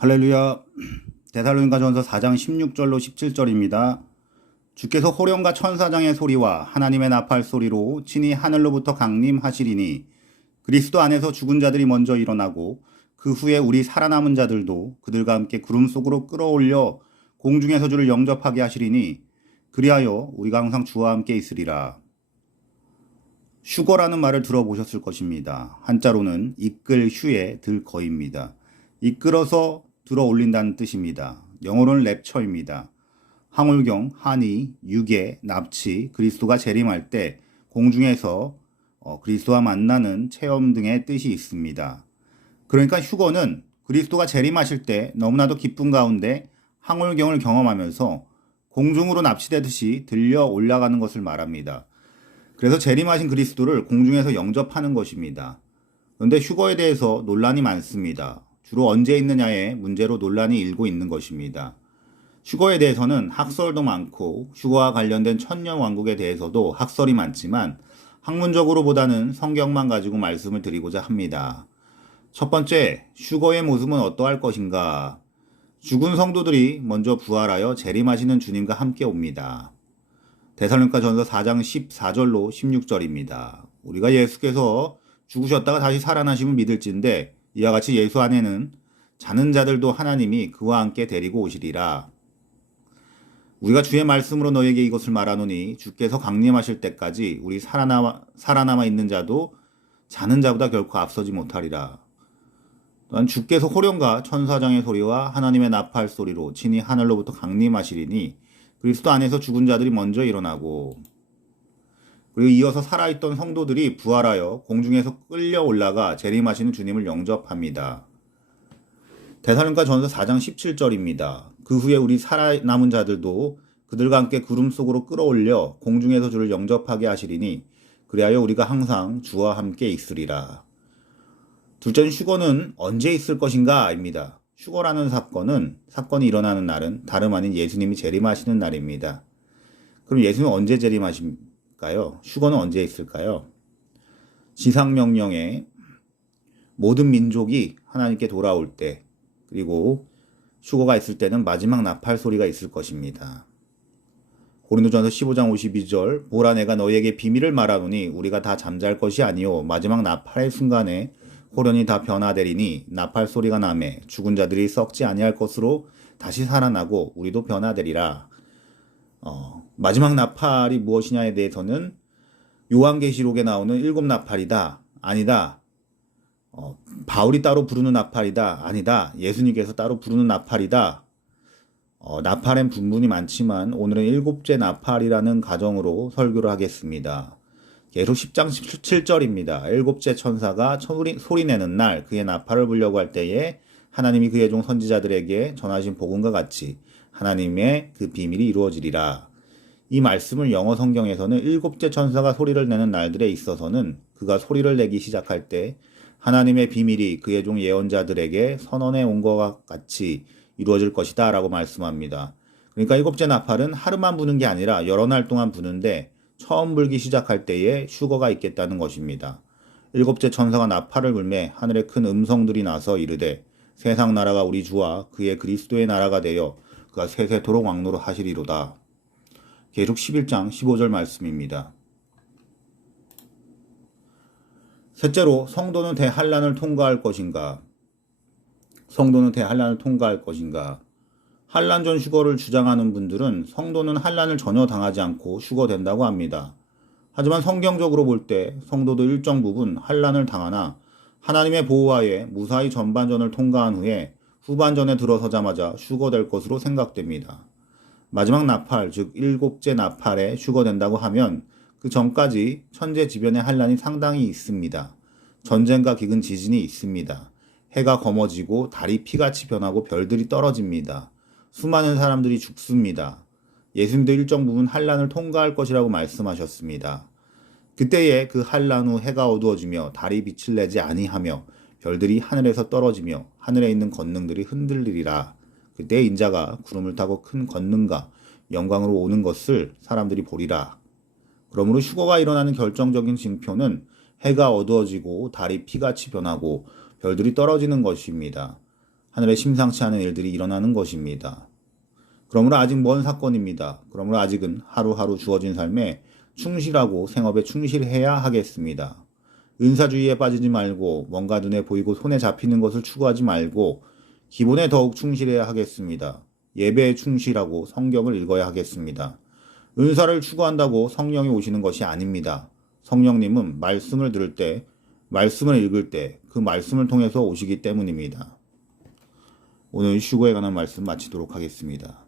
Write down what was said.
할렐루야. 데살로니가전서 4장 16절로 17절입니다. 주께서 호령과 천사장의 소리와 하나님의 나팔 소리로 친히 하늘로부터 강림하시리니 그리스도 안에서 죽은 자들이 먼저 일어나고 그 후에 우리 살아남은 자들도 그들과 함께 구름 속으로 끌어올려 공중에서 주를 영접하게 하시리니 그리하여 우리가 항상 주와 함께 있으리라. 휴거라는 말을 들어보셨을 것입니다. 한자로는 이끌 휴에 들거입니다. 이끌어서 들어 올린다는 뜻입니다. 영어로는 랩처입니다. 항울경, 한이, 유계, 납치, 그리스도가 재림할 때 공중에서 그리스도와 만나는 체험 등의 뜻이 있습니다. 그러니까 휴거는 그리스도가 재림하실 때 너무나도 기쁨 가운데 항울경을 경험하면서 공중으로 납치되듯이 들려 올라가는 것을 말합니다. 그래서 재림하신 그리스도를 공중에서 영접하는 것입니다. 그런데 휴거에 대해서 논란이 많습니다. 주로 언제 있느냐의 문제로 논란이 일고 있는 것입니다. 휴거에 대해서는 학설도 많고 휴거와 관련된 천년왕국에 대해서도 학설이 많지만 학문적으로보다는 성경만 가지고 말씀을 드리고자 합니다. 첫 번째, 휴거의 모습은 어떠할 것인가? 죽은 성도들이 먼저 부활하여 재림하시는 주님과 함께 옵니다. 데살로니가전서 4장 14절로 16절입니다. 우리가 예수께서 죽으셨다가 다시 살아나심을 믿을진데 이와 같이 예수 안에는 자는 자들도 하나님이 그와 함께 데리고 오시리라. 우리가 주의 말씀으로 너에게 이것을 말하노니 주께서 강림하실 때까지 우리 살아남아 있는 자도 자는 자보다 결코 앞서지 못하리라. 또한 주께서 호령과 천사장의 소리와 하나님의 나팔 소리로 친히 하늘로부터 강림하시리니 그리스도 안에서 죽은 자들이 먼저 일어나고 그리고 이어서 살아있던 성도들이 부활하여 공중에서 끌려 올라가 재림하시는 주님을 영접합니다. 데살로니가전서 4장 17절입니다. 그 후에 우리 살아남은 자들도 그들과 함께 구름 속으로 끌어올려 공중에서 주를 영접하게 하시리니 그리하여 우리가 항상 주와 함께 있으리라. 둘째는 휴거는 언제 있을 것인가 입니다. 휴거라는 사건이 일어나는 날은 다름 아닌 예수님이 재림하시는 날입니다. 그럼 예수님은 언제 재림하십니까? 휴거는 언제 있을까요? 지상명령에 모든 민족이 하나님께 돌아올 때 그리고 휴거가 있을 때는 마지막 나팔 소리가 있을 것입니다. 고린도전서 15장 52절 보라 내가 너희에게 비밀을 말하노니 우리가 다 잠잘 것이 아니요 마지막 나팔의 순간에 호련이 다 변화되리니 나팔 소리가 나매 죽은 자들이 썩지 아니할 것으로 다시 살아나고 우리도 변화되리라. 마지막 나팔이 무엇이냐에 대해서는 요한계시록에 나오는 7 나팔이다. 아니다. 바울이 따로 부르는 나팔이다. 아니다. 예수님께서 따로 부르는 나팔이다. 나팔엔 분분이 많지만 오늘은 7째 나팔이라는 가정으로 설교를 하겠습니다. 계속 10장 17절입니다. 7째 천사가 소리내는 날 그의 나팔을 불려고 할 때에 하나님이 그의 종 선지자들에게 전하신 복음과 같이 하나님의 그 비밀이 이루어지리라. 이 말씀을 영어 성경에서는 7째 천사가 소리를 내는 날들에 있어서는 그가 소리를 내기 시작할 때 하나님의 비밀이 그의 종 예언자들에게 선언해 온 것과 같이 이루어질 것이다 라고 말씀합니다. 그러니까 7째 나팔은 하루만 부는 게 아니라 여러 날 동안 부는데 처음 불기 시작할 때에 휴거가 있겠다는 것입니다. 7째 천사가 나팔을 불매 하늘에 큰 음성들이 나서 이르되 세상 나라가 우리 주와 그의 그리스도의 나라가 되어 그가 세세토록 왕노로 하시리로다. 계속 11장 15절 말씀입니다. 셋째로 성도는 대환란을 통과할 것인가? 성도는 대환란을 통과할 것인가? 환란 전 휴거를 주장하는 분들은 성도는 환란을 전혀 당하지 않고 휴거된다고 합니다. 하지만 성경적으로 볼 때 성도도 일정 부분 환란을 당하나 하나님의 보호하에 무사히 전반전을 통과한 후에 후반전에 들어서자마자 휴거될 것으로 생각됩니다. 마지막 나팔, 즉 7째 나팔에 휴거된다고 하면 그 전까지 천재지변의 환란이 상당히 있습니다. 전쟁과 기근 지진이 있습니다. 해가 검어지고 달이 피같이 변하고 별들이 떨어집니다. 수많은 사람들이 죽습니다. 예수님도 일정 부분 환란을 통과할 것이라고 말씀하셨습니다. 그때에 그 환란 후 해가 어두워지며 달이 빛을 내지 아니하며 별들이 하늘에서 떨어지며 하늘에 있는 권능들이 흔들리리라. 그때 인자가 구름을 타고 큰 권능과 영광으로 오는 것을 사람들이 보리라. 그러므로 휴거가 일어나는 결정적인 징표는 해가 어두워지고 달이 피같이 변하고 별들이 떨어지는 것입니다. 하늘에 심상치 않은 일들이 일어나는 것입니다. 그러므로 아직 먼 사건입니다. 그러므로 아직은 하루하루 주어진 삶에 충실하고 생업에 충실해야 하겠습니다. 은사주의에 빠지지 말고 뭔가 눈에 보이고 손에 잡히는 것을 추구하지 말고 기본에 더욱 충실해야 하겠습니다. 예배에 충실하고 성경을 읽어야 하겠습니다. 은사를 추구한다고 성령이 오시는 것이 아닙니다. 성령님은 말씀을 들을 때, 말씀을 읽을 때 그 말씀을 통해서 오시기 때문입니다. 오늘 휴거에 관한 말씀 마치도록 하겠습니다.